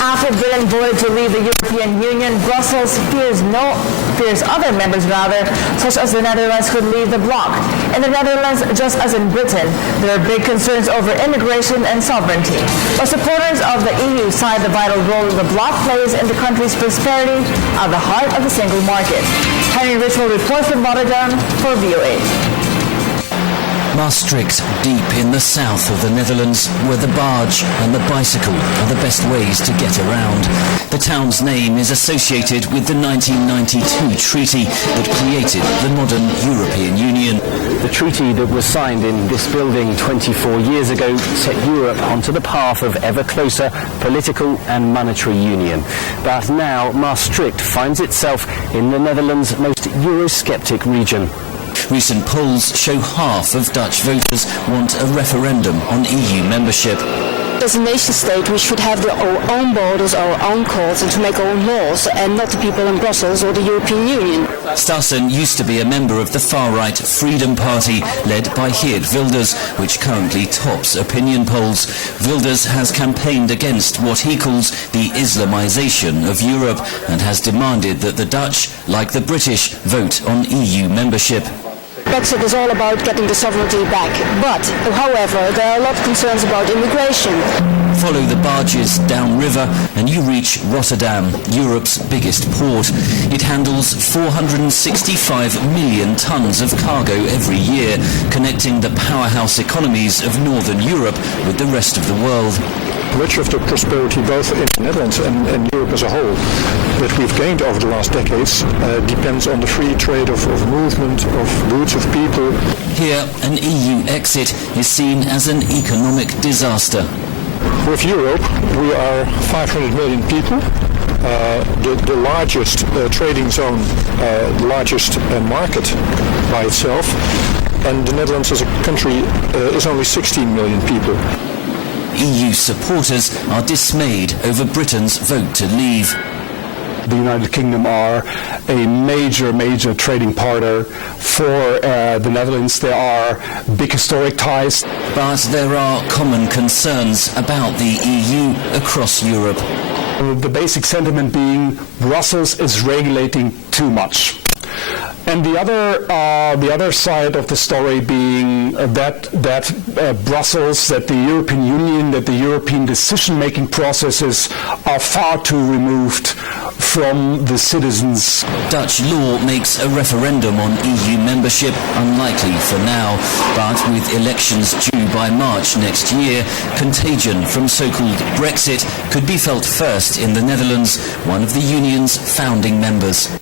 After Britain voted to leave the European Union, Brussels fears other members such as the Netherlands, could leave the bloc. In the Netherlands, just as in Britain, there are big concerns over immigration and sovereignty. But supporters of the EU cite the vital role the bloc plays in the country's prosperity at the heart of the single market. Henry Richwell reports from Rotterdam for VOA. Maastricht, deep in the south of the Netherlands, where the barge and the bicycle are the best ways to get around. The town's name is associated with the 1992 treaty that created the modern European Union. The treaty that was signed in this building 24 years ago set Europe onto the path of ever closer political and monetary union. But now Maastricht finds itself in the Netherlands' most Eurosceptic region. Recent polls show half of Dutch voters want a referendum on EU membership. As a nation state, we should have our own borders, our own courts, and to make our own laws, and not the people in Brussels or the European Union. Stassen used to be a member of the far-right Freedom Party, led by Geert Wilders, which currently tops opinion polls. Wilders has campaigned against what he calls the Islamization of Europe, and has demanded that the Dutch, like the British, vote on EU membership. BrExit is all about getting the sovereignty back, but, however, there are a lot of concerns about immigration. Follow the barges downriver and you reach Rotterdam, Europe's biggest port. It handles 465 million tons of cargo every year, connecting the powerhouse economies of Northern Europe with the rest of the world. Much of the prosperity, both in the Netherlands and Europe as a whole, that we've gained over the last decades depends on the free trade of movement, of goods, of people. Here, an EU exit is seen as an economic disaster. With Europe, we are 500 million people, the largest trading zone, the largest market by itself, and the Netherlands as a country is only 16 million people. EU supporters are dismayed over Britain's vote to leave. The United Kingdom are a major trading partner for the Netherlands. There are big historic ties. But there are common concerns about the EU across Europe. The basic sentiment being Brussels is regulating too much. And the other side of the story being that Brussels, that the European Union, that the European decision-making processes are far too removed from the citizens. Dutch law makes a referendum on EU membership unlikely for now, but with elections due by March next year, contagion from so-called BrExit could be felt first in the Netherlands, one of the Union's founding members.